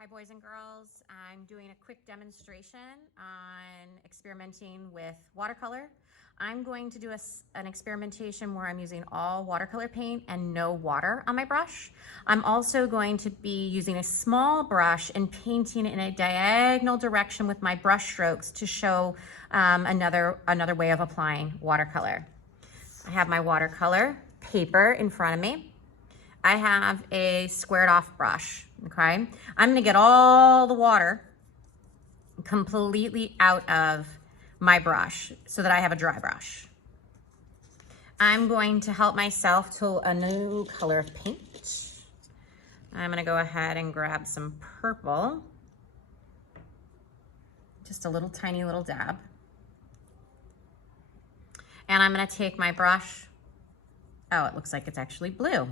Hi boys and girls, I'm doing a quick demonstration on experimenting with watercolor. I'm going to do an experimentation where I'm using all watercolor paint and no water on my brush. I'm also going to be using a small brush and painting in a diagonal direction with my brush strokes to show another way of applying watercolor. I have my watercolor paper in front of me. I have a squared off brush, okay? I'm gonna get all the water completely out of my brush so that I have a dry brush. I'm going to help myself to a new color of paint. I'm gonna go ahead and grab some purple, just a little tiny little dab. And I'm gonna take my brush, oh, it looks like it's actually blue.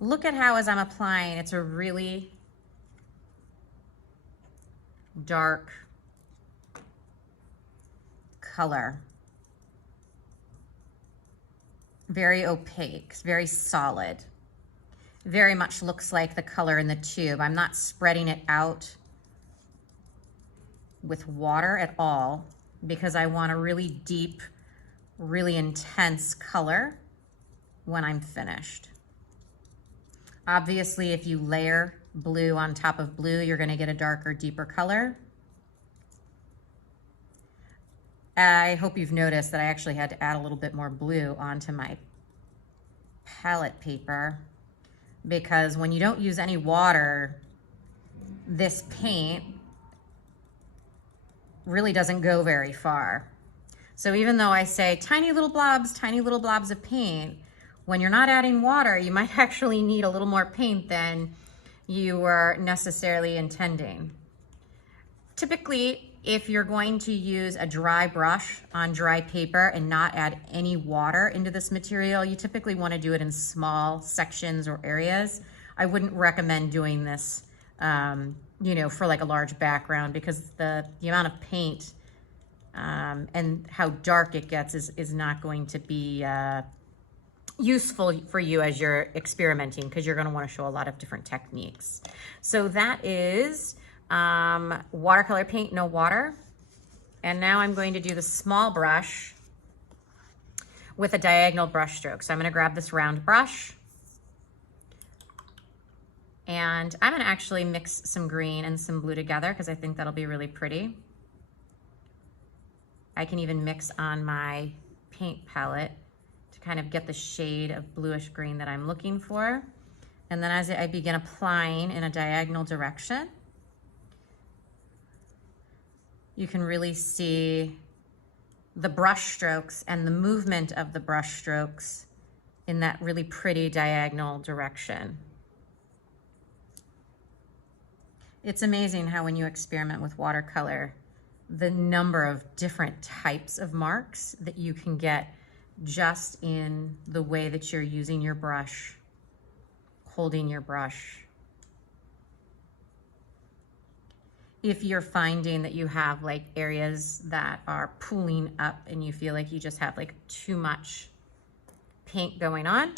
Look at how as I'm applying, it's a really dark color. Very opaque, very solid. Very much looks like the color in the tube. I'm not spreading it out with water at all because I want a really deep, really intense color when I'm finished. Obviously, if you layer blue on top of blue, you're gonna get a darker, deeper color. I hope you've noticed that I actually had to add a little bit more blue onto my palette paper because when you don't use any water, this paint really doesn't go very far. So even though I say tiny little blobs of paint, when you're not adding water, you might actually need a little more paint than you were necessarily intending. Typically, if you're going to use a dry brush on dry paper and not add any water into this material, you typically want to do it in small sections or areas. I wouldn't recommend doing this, for like a large background because the amount of paint and how dark it gets is not going to be useful for you as you're experimenting because you're going to want to show a lot of different techniques. So that is watercolor paint, no water. And now I'm going to do the small brush with a diagonal brush stroke. So I'm going to grab this round brush and I'm going to actually mix some green and some blue together because I think that'll be really pretty. I can even mix on my paint palette to kind of get the shade of bluish green that I'm looking for. And then as I begin applying in a diagonal direction, you can really see the brush strokes and the movement of the brush strokes in that really pretty diagonal direction. It's amazing how when you experiment with watercolor, the number of different types of marks that you can get just in the way that you're using your brush, holding your brush. If you're finding that you have like areas that are pooling up and you feel like you just have like too much paint going on,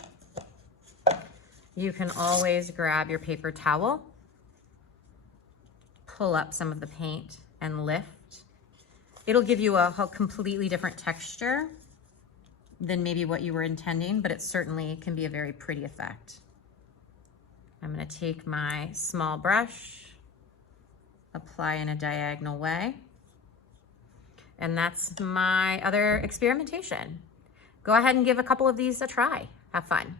you can always grab your paper towel, pull up some of the paint and lift. It'll give you a completely different texture than maybe what you were intending, but it certainly can be a very pretty effect. I'm gonna take my small brush, apply in a diagonal way, and that's my other experimentation. Go ahead and give a couple of these a try. Have fun.